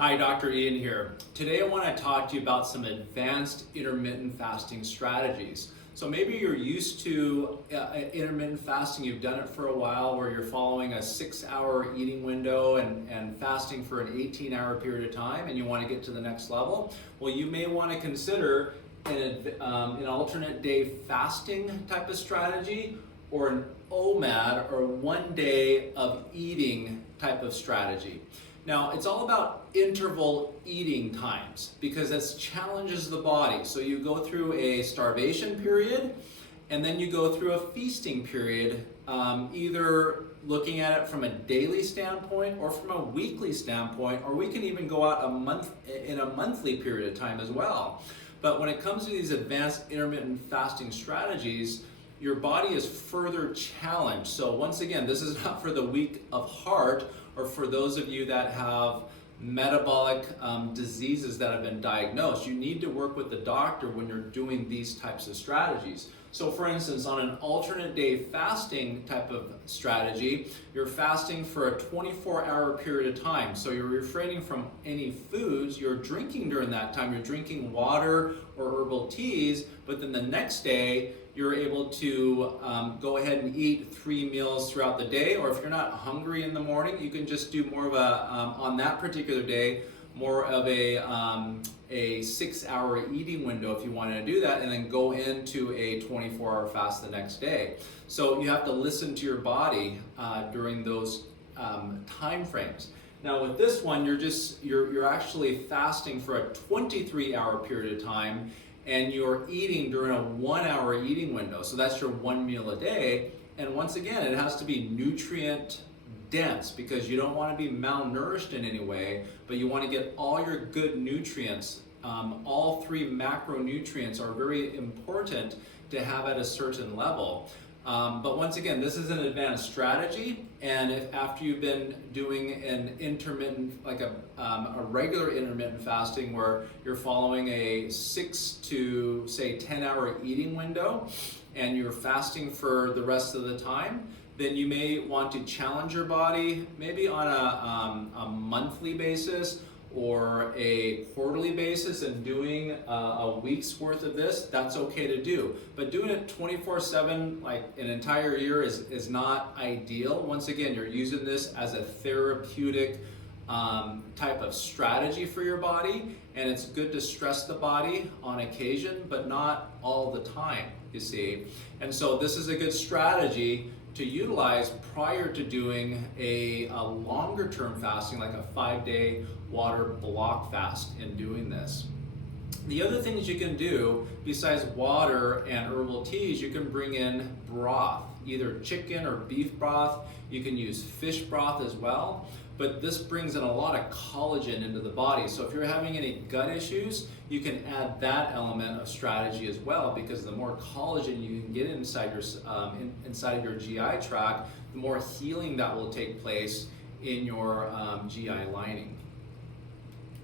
Hi, Dr. Ian here. Today I want to talk to you about some advanced intermittent fasting strategies. So maybe you're used to intermittent fasting, you've done it for a while where you're following a 6-hour eating window and fasting for an 18-hour period of time and you want to get to the next level. Well, you may want to consider an alternate day fasting type of strategy or an OMAD or 1 day of eating type of strategy. Now, it's all about interval eating times because this challenges the body. So you go through a starvation period and then you go through a feasting period, either looking at it from a daily standpoint or from a weekly standpoint, or we can even go out in a monthly period of time as well. But when it comes to these advanced intermittent fasting strategies, your body is further challenged. So once again, this is not for the weak of heart or for those of you that have metabolic diseases that have been diagnosed. You need to work with the doctor when you're doing these types of strategies. So for instance, on an alternate day fasting type of strategy, you're fasting for a 24-hour period of time. So you're refraining from any foods, you're drinking during that time, you're drinking water or herbal teas, but then the next day, you're able to go ahead and eat 3 meals throughout the day, or if you're not hungry in the morning, you can just do more of a, on that particular day, more of a 6-hour eating window if you want to do that, and then go into a 24-hour fast the next day. So you have to listen to your body during those time frames. Now with this one, you're actually fasting for a 23-hour period of time, and you're eating during a 1-hour eating window. So that's your 1 meal a day. And once again, it has to be nutrient dense because you don't want to be malnourished in any way, but you want to get all your good nutrients. All 3 macronutrients are very important to have at a certain level. But once again, this is an advanced strategy, and if after you've been doing an intermittent, like a regular intermittent fasting where you're following a 6 to say 10-hour eating window, and you're fasting for the rest of the time, then you may want to challenge your body maybe on a monthly basis or a quarterly basis, and doing a week's worth of this, that's okay to do. But doing it 24/7, like an entire year, is not ideal. Once again, you're using this as a therapeutic type of strategy for your body, and it's good to stress the body on occasion, but not all the time, you see. And so this is a good strategy to utilize prior to doing a longer term fasting, like a 5-day water block fast in doing this. The other things you can do besides water and herbal teas, you can bring in broth, either chicken or beef broth. You can use fish broth as well, but this brings in a lot of collagen into the body. So if you're having any gut issues, you can add that element of strategy as well, because the more collagen you can get inside of your GI tract, the more healing that will take place in your GI lining.